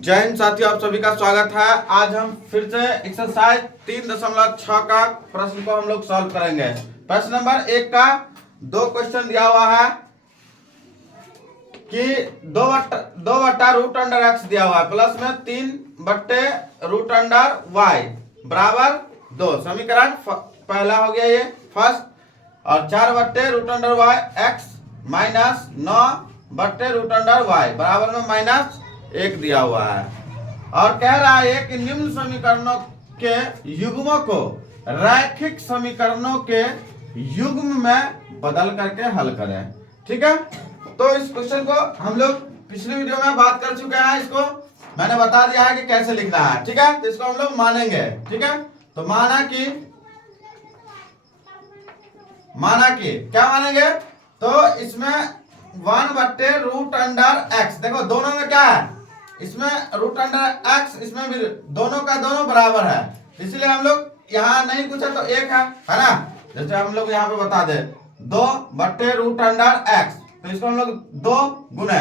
जय हिंद साथियों, आप सभी का स्वागत है। आज हम फिर से एक्सरसाइज 3.6 का प्रश्न को हम लोग सॉल्व करेंगे। प्रश्न नंबर 1 का दो क्वेश्चन दिया हुआ है कि दो बट्टा रूट अंडर एक्स दिया हुआ है, प्लस में 3 बट्टे रूट अंडर वाई बराबर 2। समीकरण पहला हो गया ये फर्स्ट, और 4 बट्टे root under Y X minus 9 बट्टे रूट अंडर वाई बराबर में माइनस 1 दिया हुआ है। और कह रहा है कि निम्न समीकरणों के युग्मों को रैखिक समीकरणों के युग्म में बदल करके हल करें। ठीक है, तो इस क्वेश्चन को हम लोग पिछली वीडियो में बात कर चुके हैं। इसको मैंने बता दिया है कि कैसे लिखना है। ठीक है, तो इसको हम लोग मानेंगे। ठीक है, तो माना कि क्या मानेंगे, तो इसमें 1 बट्टे रूट अंडर एक्स, देखो दोनों में क्या है, इसमें रूट अंडर एक्स, इसमें भी दोनों का दोनों बराबर है, इसलिए हम लोग यहाँ नहीं पूछा तो 1 है ना। जैसे हम लोग यहाँ पे बता दे 2 बट्टे रूट अंडर एक्स, तो इसको हम लोग 2 गुने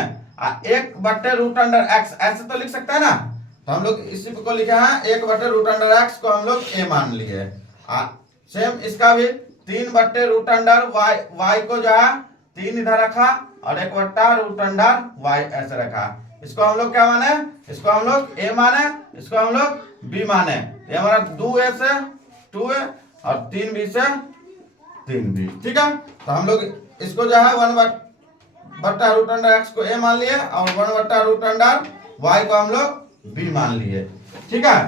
1 बट्टे रूट अंडर एक्स ऐसे तो लिख सकते हैं ना। तो हम लोग इसी को लिखे हैं 1 बट्टे रूट अंडर एक्स को हम लोग ए मान लिए। सेम इसका भी 3 बट्टे रूट अंडर वाई को जो है 3 इधर रखा और 1 बट्टा रूट अंडर वाई ऐसे रखा। इसको हम लोग क्या माने, इसको हम लोग ए माने, इसको हम लोग बी माने। ये हमारा 2a से 2a और 3b से 3b। ठीक है, तो हम लोग इसको जो है 1 बट्टा रूट अंडर एक्स को ए मान लिए और 1 बट्टा रूट अंडर वाई को हम लोग बी मान लिए। ठीक है,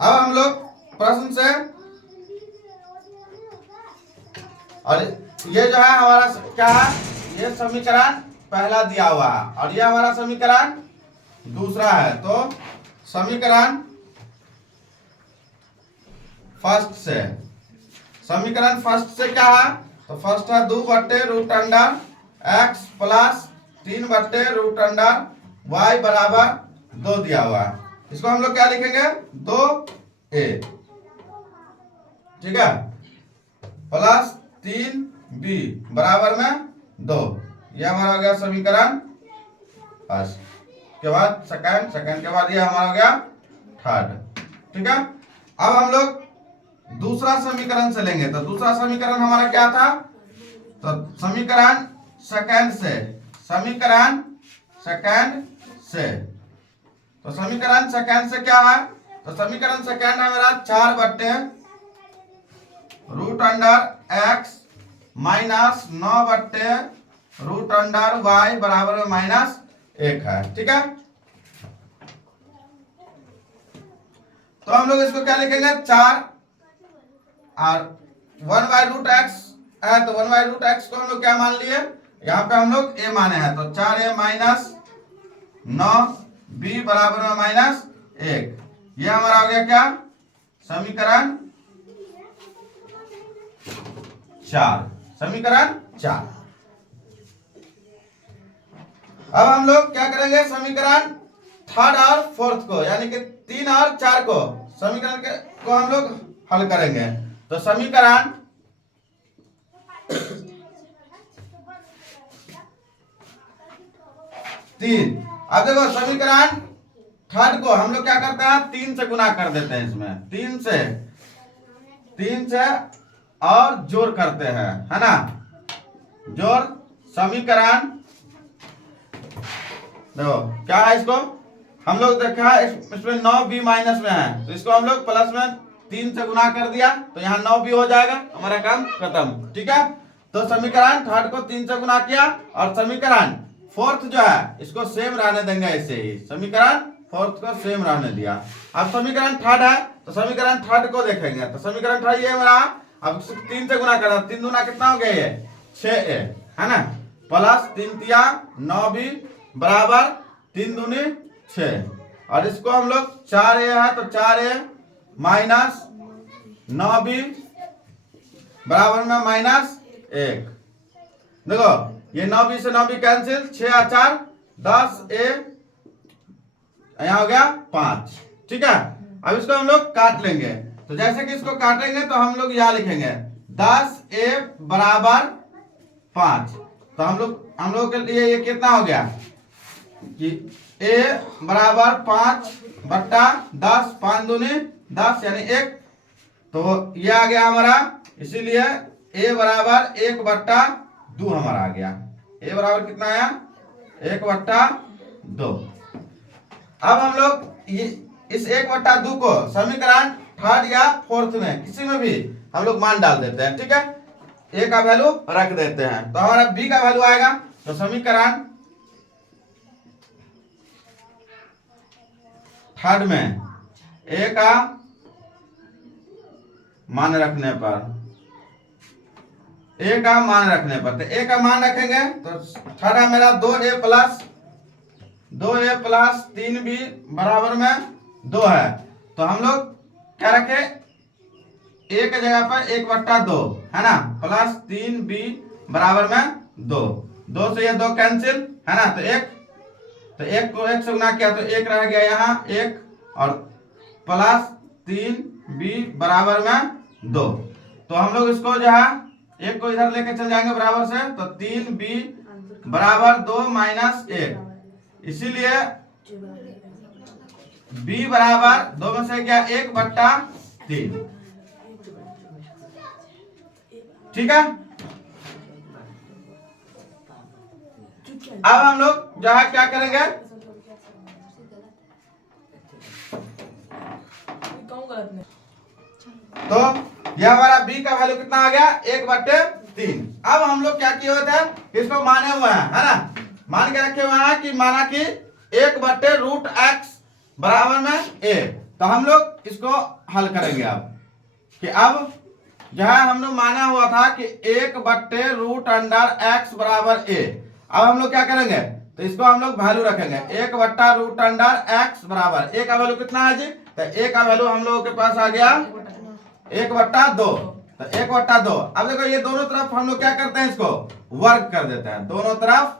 अब हम लोग प्रश्न से, और ये जो है हमारा क्या है, ये समीकरण पहला दिया हुआ है और ये हमारा समीकरण दूसरा है। तो समीकरण फर्स्ट से क्या है, तो फर्स्ट है 2 बट्टे रूट अंडर एक्स प्लस 3 बट्टे रूट अंडर वाई बराबर 2 दिया हुआ है। इसको हम लोग क्या लिखेंगे, 2a, ठीक है, प्लस 3b बराबर में 2। यह हमारा हो गया समीकरण फर्स्ट के बाद सेकंड के बाद ये हमारा हो गया थर्ड। ठीक है, अब हम लोग दूसरा समीकरण से लेंगे। तो दूसरा समीकरण हमारा क्या था, तो समीकरण सेकंड से, तो समीकरण सेकंड से क्या है, तो समीकरण सेकंड है मेरा 4 बट्टे रूट अंडर एक्स माइनस 9 बट्टे रूट अंडर वाई बराबर में माइनस 1 है। ठीक है, तो हम लोग इसको क्या लिखेंगे, 4 और 1 बाई रूट एक्स है, तो 1 बाई रूट एक्स को हम लोग क्या मान लिए, यहाँ पे हम लोग a माने हैं, तो 4a माइनस 9b बराबर में माइनस 1। ये हमारा हो गया क्या, समीकरण 4। अब हम लोग क्या करेंगे, समीकरण थर्ड और फोर्थ को, यानी कि 3 और 4 को, समीकरण को हम लोग हल करेंगे। तो समीकरण 3, अब देखो समीकरण थर्ड को हम लोग क्या करते हैं, 3 से गुना कर देते हैं, इसमें 3 से और जोड़ करते हैं, है ना, जोड़। समीकरण देखो क्या है, इसको हम लोग देखा इसमें 9b माइनस में है, तो इसको हम लोग प्लस में 3 से गुना कर दिया, तो यहाँ 9b हो जाएगा, हमारा काम खत्म। ठीक है, तो समीकरण थर्ड को 3 से गुना किया और समीकरण फोर्थ जो है इसको सेम रहने देंगे, ऐसे ही समीकरण फोर्थ को सेम रहने दिया। अब समीकरण थर्ड है, तो समीकरण थर्ड को देखेंगे। तो समीकरण थर्ड ये मेरा, अब 3 से गुना करना, 3 दूना कितना हो गया, ये 6a है ना, प्लस 3 तिया 9b बराबर 3 दूनी 6, और इसको हम लोग 4a है, तो 4a माइनस 9b बराबर में माइनस 1। देखो ये 9b से 9b कैंसिल, 6 और 4 10a, यहाँ हो गया 5। ठीक है, अब इसको हम लोग काट लेंगे। तो जैसे कि इसको काटेंगे तो हम लोग यहाँ लिखेंगे 10a बराबर 5। तो हम लोग के लिए ये कितना हो गया कि a बराबर 5/10, 5 दूनी 10 यानी 1। तो ये आ गया हमारा, इसीलिए a बराबर 1/2 हमारा आ गया। a बराबर कितना आया 1/2। अब हम लोग इस 1/2 को समीकरण थर्ड या फोर्थ में किसी में भी हम लोग मान डाल देते हैं, ठीक है। a का वैल्यू रख देते हैं तो हमारा b का वैल्यू आएगा। तो समीकरण थर्ड में a का मान रखने पर तो a का मान रखेंगे तो थर्ड है मेरा 2a प्लस 3b बराबर में 2 है। तो हम लोग क्या रखे a के जगह पर 1/2 है ना, प्लस 3b बराबर में 2 से ये 2 कैंसिल है ना। तो 1 को 1 से गुना किया तो 1 रह गया यहाँ 1 और प्लस 3b बराबर में 2। तो हम लोग इसको जो है 1 को इधर लेके चल जाएंगे बराबर से, तो 3b बराबर 2 माइनस 1, इसीलिए b बराबर 2 में से क्या 1/3, ठीक है। अब हम लोग जो है क्या करेंगे, तो यह हमारा b का वैल्यू कितना आ गया 1/3। अब हम लोग क्या किए हुए थे, इसको माने हुए हैं है ना, मान के रखे हुए हैं कि माना कि 1/√x बराबर में a। तो हम लोग इसको हल करेंगे अब कि अब जो है हम लोग माना हुआ था कि 1/√x बराबर a। अब हम लोग क्या करेंगे, तो इसको हम लोग वैल्यू रखेंगे 1/√x बराबर a का वैल्यू कितना है जी, तो a का वैल्यू हम लोगों के पास आ गया 1/2। तो 1/2। अब देखो ये दोनों तरफ हम लोग क्या करते हैं, इसको वर्ग कर देते हैं, दोनों तरफ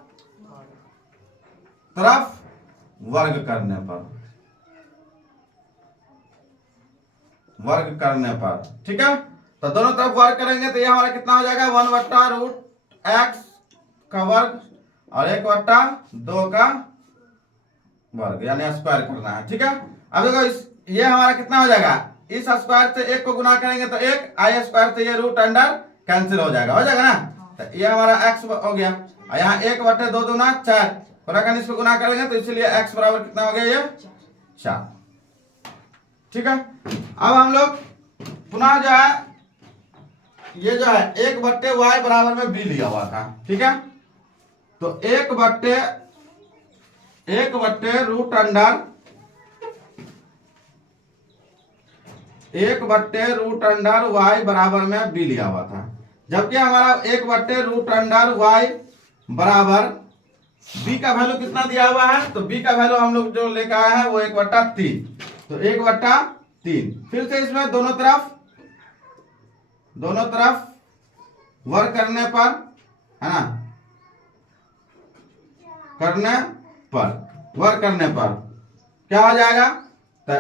वर्ग करने पर ठीक है। तो दोनों तरफ वर्ग करेंगे तो ये हमारा कितना हो जाएगा 1/√x का वर्ग और 1/2 का वर्ग यानी स्क्वायर करना है, ठीक है। अब देखो ये हमारा कितना हो जाएगा, इस स्क्वायर से 1 को गुना करेंगे तो 1, आई स्क्वायर से ये रूट अंडर कैंसिल हो जाएगा ना। तो ये हमारा x हो गया और यहाँ 1/2 दूना 4, इसको गुना करेंगे तो इसलिए x बराबर कितना हो गया ये 4, ठीक है। अब हम लोग पुनः जो है ये जो है 1/y बराबर में b लिया हुआ था, ठीक है। तो 1/√y बराबर में b लिया हुआ था, जबकि हमारा 1/√y बराबर b का वैल्यू कितना दिया हुआ है, तो b का वैल्यू हम लोग जो लेकर आए हैं वो 1/3। तो 1/3 फिर से इसमें दोनों तरफ वर्ग करने पर है ना, वर्ग करने पर क्या हो जाएगा, तो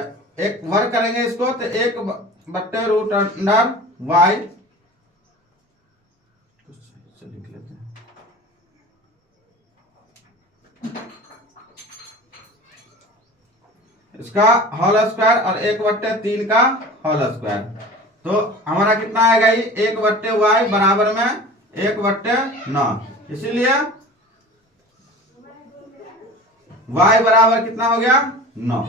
एक वर्ग करेंगे इसको तो 1/√y लिख लेते हैं, इसका होल स्क्वायर और 1/3 का होल स्क्वायर। तो हमारा कितना आएगा ये 1/y बराबर में 1/9, इसीलिए y बराबर कितना हो गया 9।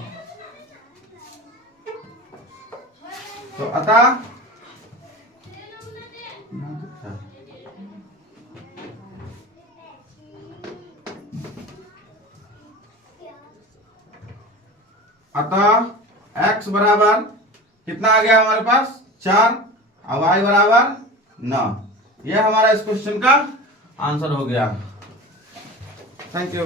तो अतः x बराबर कितना आ गया हमारे पास 4 और y बराबर 9। यह हमारा इस क्वेश्चन का आंसर हो गया। Thank you.